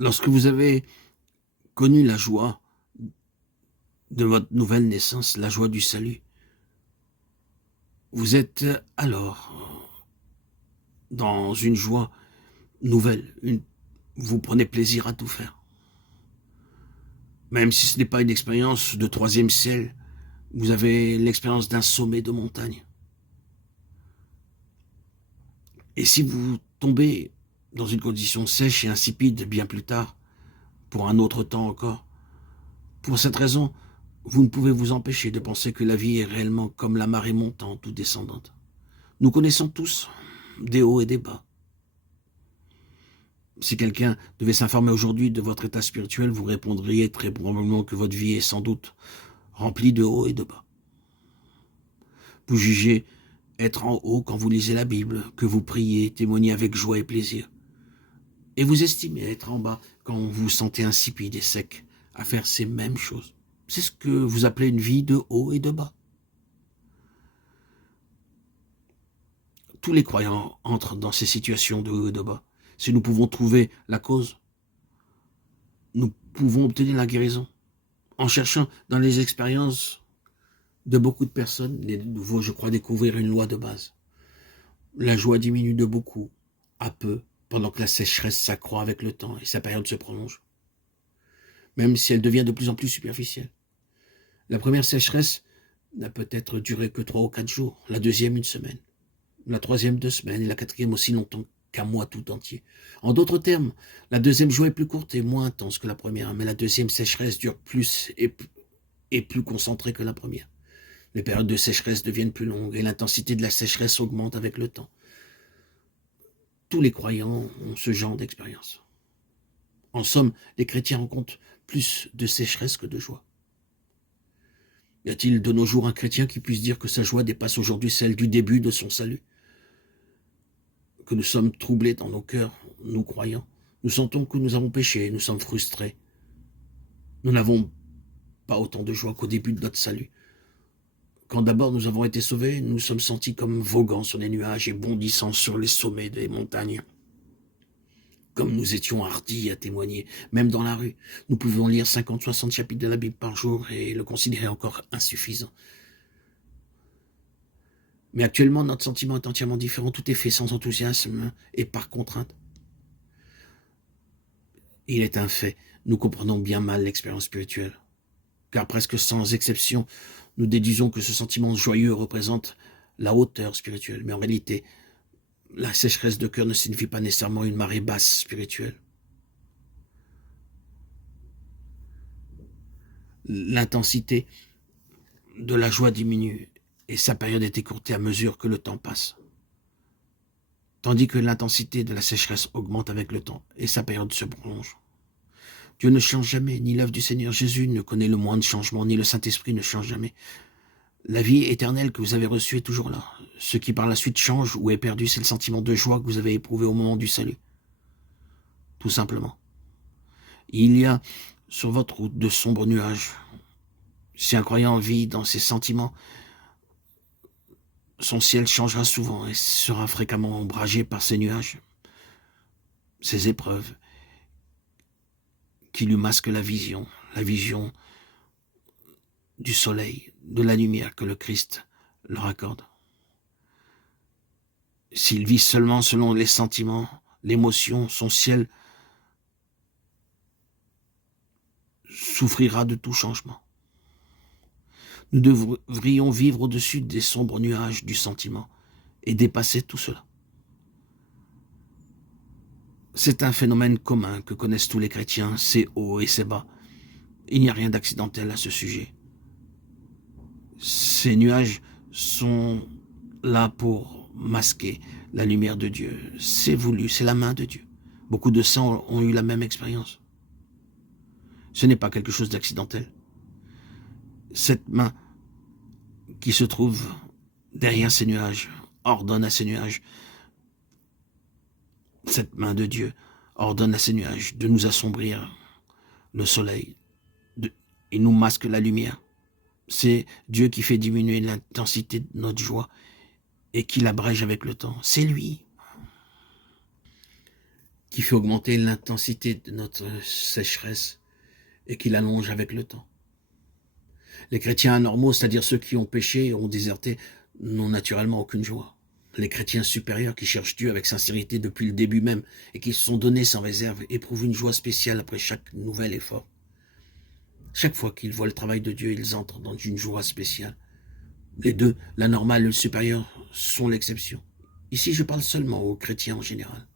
Lorsque vous avez connu la joie de votre nouvelle naissance, la joie du salut, vous êtes alors dans une joie nouvelle. Vous prenez plaisir à tout faire. Même si ce n'est pas une expérience de troisième ciel, vous avez l'expérience d'un sommet de montagne. Et si vous tombez dans une condition sèche et insipide bien plus tard, pour un autre temps encore, pour cette raison, vous ne pouvez vous empêcher de penser que la vie est réellement comme la marée montante ou descendante. Nous connaissons tous des hauts et des bas. Si quelqu'un devait s'informer aujourd'hui de votre état spirituel, vous répondriez très probablement que votre vie est sans doute remplie de hauts et de bas. Vous jugez être en haut quand vous lisez la Bible, que vous priez, témoignez avec joie et plaisir. Et vous estimez être en bas quand vous vous sentez insipide et sec à faire ces mêmes choses. C'est ce que vous appelez une vie de haut et de bas. Tous les croyants entrent dans ces situations de haut et de bas. Si nous pouvons trouver la cause, nous pouvons obtenir la guérison. En cherchant dans les expériences de beaucoup de personnes, les nouveaux, je crois, découvrir une loi de base. La joie diminue de beaucoup, à peu, pendant que la sécheresse s'accroît avec le temps et sa période se prolonge. Même si elle devient de plus en plus superficielle. La première sécheresse n'a peut-être duré que 3 ou 4 jours, la deuxième une semaine, la troisième 2 semaines et la quatrième aussi longtemps qu'un mois tout entier. En d'autres termes, la deuxième joie est plus courte et moins intense que la première, mais la deuxième sécheresse dure plus et plus concentrée que la première. Les périodes de sécheresse deviennent plus longues et l'intensité de la sécheresse augmente avec le temps. Tous les croyants ont ce genre d'expérience. En somme, les chrétiens rencontrent plus de sécheresse que de joie. Y a-t-il de nos jours un chrétien qui puisse dire que sa joie dépasse aujourd'hui celle du début de son salut? Que nous sommes troublés dans nos cœurs, nous croyants. Nous sentons que nous avons péché, nous sommes frustrés. Nous n'avons pas autant de joie qu'au début de notre salut. Quand d'abord nous avons été sauvés, nous nous sommes sentis comme voguant sur les nuages et bondissant sur les sommets des montagnes. Comme nous étions hardis à témoigner, même dans la rue. Nous pouvions lire 50-60 chapitres de la Bible par jour et le considérer encore insuffisant. Mais actuellement, notre sentiment est entièrement différent. Tout est fait sans enthousiasme et par contrainte. Il est un fait, nous comprenons bien mal l'expérience spirituelle. Car presque sans exception, nous déduisons que ce sentiment joyeux représente la hauteur spirituelle. Mais en réalité, la sécheresse de cœur ne signifie pas nécessairement une marée basse spirituelle. L'intensité de la joie diminue et sa période est écourtée à mesure que le temps passe. Tandis que l'intensité de la sécheresse augmente avec le temps et sa période se prolonge. Dieu ne change jamais, ni l'œuvre du Seigneur Jésus ne connaît le moindre changement, ni le Saint-Esprit ne change jamais. La vie éternelle que vous avez reçue est toujours là. Ce qui par la suite change ou est perdu, c'est le sentiment de joie que vous avez éprouvé au moment du salut. Tout simplement. Il y a sur votre route de sombres nuages. Si un croyant vit dans ces sentiments, son ciel changera souvent et sera fréquemment ombragé par ces nuages, ces épreuves qui lui masquent la vision du soleil, de la lumière que le Christ leur accorde. S'il vit seulement selon les sentiments, l'émotion, son ciel souffrira de tout changement. Nous devrions vivre au-dessus des sombres nuages du sentiment et dépasser tout cela. C'est un phénomène commun que connaissent tous les chrétiens, c'est haut et c'est bas. Il n'y a rien d'accidentel à ce sujet. Ces nuages sont là pour masquer la lumière de Dieu. C'est voulu, c'est la main de Dieu. Beaucoup de saints ont eu la même expérience. Ce n'est pas quelque chose d'accidentel. Cette main qui se trouve derrière ces nuages ordonne à ces nuages, cette main de Dieu ordonne à ces nuages de nous assombrir le soleil et nous masque la lumière. C'est Dieu qui fait diminuer l'intensité de notre joie et qui l'abrège avec le temps. C'est lui. qui fait augmenter l'intensité de notre sécheresse et qui l'allonge avec le temps. Les chrétiens anormaux, c'est-à-dire ceux qui ont péché et ont déserté, n'ont naturellement aucune joie. Les chrétiens supérieurs qui cherchent Dieu avec sincérité depuis le début même et qui se sont donnés sans réserve éprouvent une joie spéciale après chaque nouvel effort. Chaque fois qu'ils voient le travail de Dieu, ils entrent dans une joie spéciale. Les deux, la normale et le supérieur, sont l'exception. Ici, je parle seulement aux chrétiens en général.